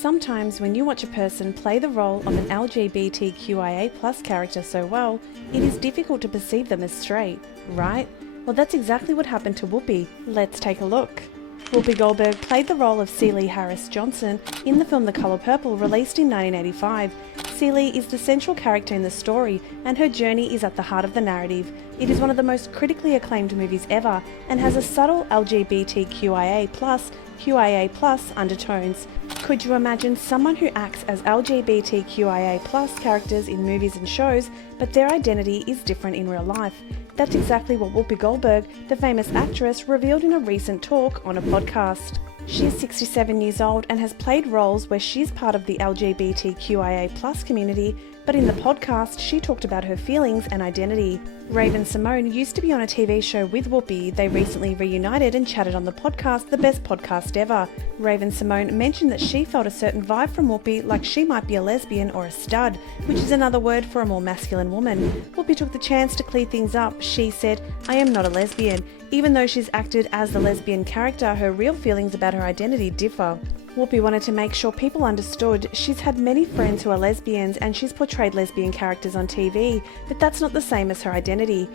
Sometimes when you watch a person play the role of an LGBTQIA+ character so well, it is difficult to perceive them as straight, right? Well, that's exactly what happened to Whoopi. Let's take a look. Whoopi Goldberg played the role of Celie Harris Johnson in the film The Colour Purple, released in 1985. Celie is the central character in the story, and her journey is at the heart of the narrative. It is one of the most critically acclaimed movies ever, and has a subtle LGBTQIA+, undertones. Could you imagine someone who acts as LGBTQIA+ characters in movies and shows, but their identity is different in real life? That's exactly what Whoopi Goldberg, the famous actress, revealed in a recent talk on a podcast. She is 67 years old and has played roles where she's part of the LGBTQIA+ community, but in the podcast she talked about her feelings and identity. Raven-Symoné used to be on a TV show with Whoopi. They recently reunited and chatted on the podcast, The Best Podcast Ever. Raven-Symoné mentioned that she felt a certain vibe from Whoopi, like she might be a lesbian or a stud, which is another word for a more masculine woman. Whoopi took the chance to clear things up. She said, "I am not a lesbian." Even though she's acted as the lesbian character, her real feelings about her identity differ. Whoopi wanted to make sure people understood. She's had many friends who are lesbians and she's portrayed lesbian characters on TV, but that's not the same as her identity.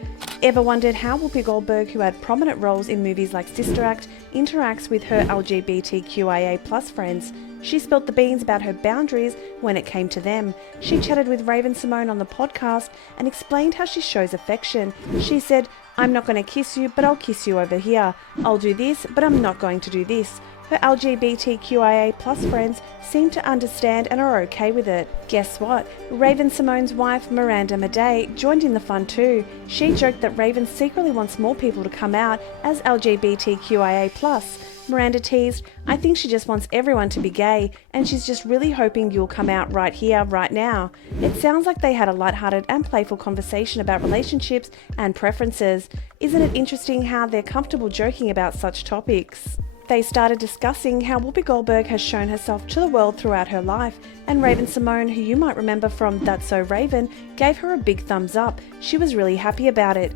Ever wondered how Whoopi Goldberg, who had prominent roles in movies like Sister Act, interacts with her LGBTQIA+ friends? She spilled the beans about her boundaries when it came to them. She chatted with Raven-Symoné on the podcast and explained how she shows affection. She said, "I'm not going to kiss you, but I'll kiss you over here. I'll do this, but I'm not going to do this." Her LGBTQIA+ friends seem to understand and are okay with it. Guess what? Raven-Symoné's wife, Miranda Madej, joined in the fun too. She joked that Raven secretly wants more people to come out as LGBTQIA+. Miranda teased, "I think she just wants everyone to be gay, and she's just really hoping you'll come out right here, right now." It sounds like they had a lighthearted and playful conversation about relationships and preferences. Isn't it interesting how they're comfortable joking about such topics? They started discussing how Whoopi Goldberg has shown herself to the world throughout her life, and Raven-Symoné, who you might remember from That's So Raven, gave her a big thumbs up. She was really happy about it.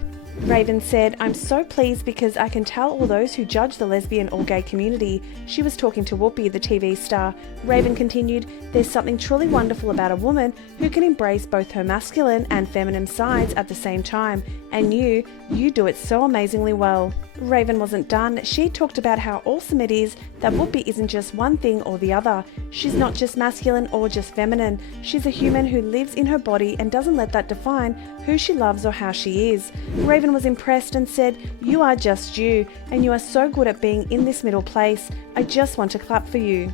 Raven said, "I'm so pleased because I can tell all those who judge the lesbian or gay community." She was talking to Whoopi, the TV star. Raven continued, "There's something truly wonderful about a woman who can embrace both her masculine and feminine sides at the same time. And you do it so amazingly well." Raven wasn't done. She talked about how awesome it is that Whoopi isn't just one thing or the other. She's not just masculine or just feminine. She's a human who lives in her body and doesn't let that define who she loves or how she is. Raven was impressed and said, "You are just you, and you are so good at being in this middle place. I just want to clap for you."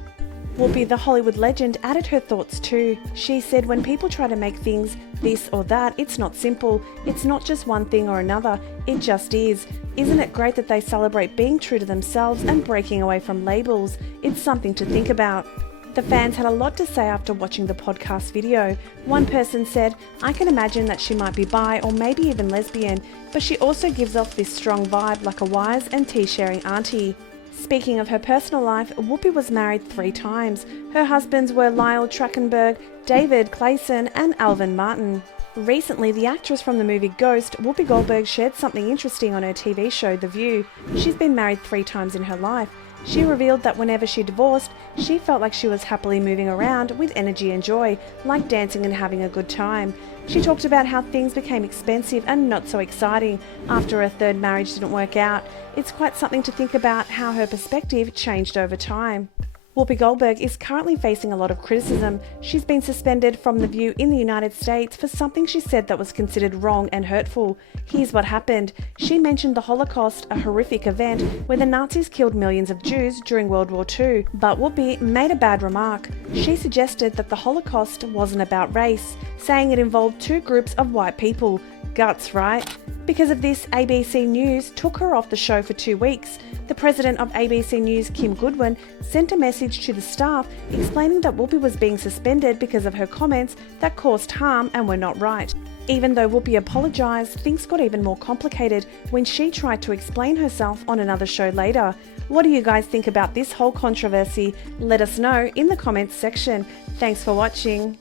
Whoopi, the Hollywood legend, added her thoughts too. She said, "When people try to make things this or that, it's not simple. It's not just one thing or another. It just is. Isn't it great that they celebrate being true to themselves and breaking away from labels? It's something to think about." The fans had a lot to say after watching the podcast video. One person said, "I can imagine that she might be bi or maybe even lesbian, but she also gives off this strong vibe like a wise and tea-sharing auntie." Speaking of her personal life, Whoopi was married 3 times. Her husbands were Lyle Trachtenberg, David Clayson, and Alvin Martin. Recently, the actress from the movie Ghost, Whoopi Goldberg, shared something interesting on her TV show The View. She's been married 3 times in her life. She revealed that whenever she divorced, she felt like she was happily moving around with energy and joy, like dancing and having a good time. She talked about how things became expensive and not so exciting after her 3rd marriage didn't work out. It's quite something to think about how her perspective changed over time. Whoopi Goldberg is currently facing a lot of criticism. She's been suspended from The View in the United States for something she said that was considered wrong and hurtful. Here's what happened. She mentioned the Holocaust, a horrific event where the Nazis killed millions of Jews during World War II. But Whoopi made a bad remark. She suggested that the Holocaust wasn't about race, saying it involved 2 groups of white people. Guts, right? Because of this, ABC News took her off the show for 2 weeks. The president of ABC News, Kim Goodwin, sent a message to the staff explaining that Whoopi was being suspended because of her comments that caused harm and were not right. Even though Whoopi apologised, things got even more complicated when she tried to explain herself on another show later. What do you guys think about this whole controversy? Let us know in the comments section. Thanks for watching.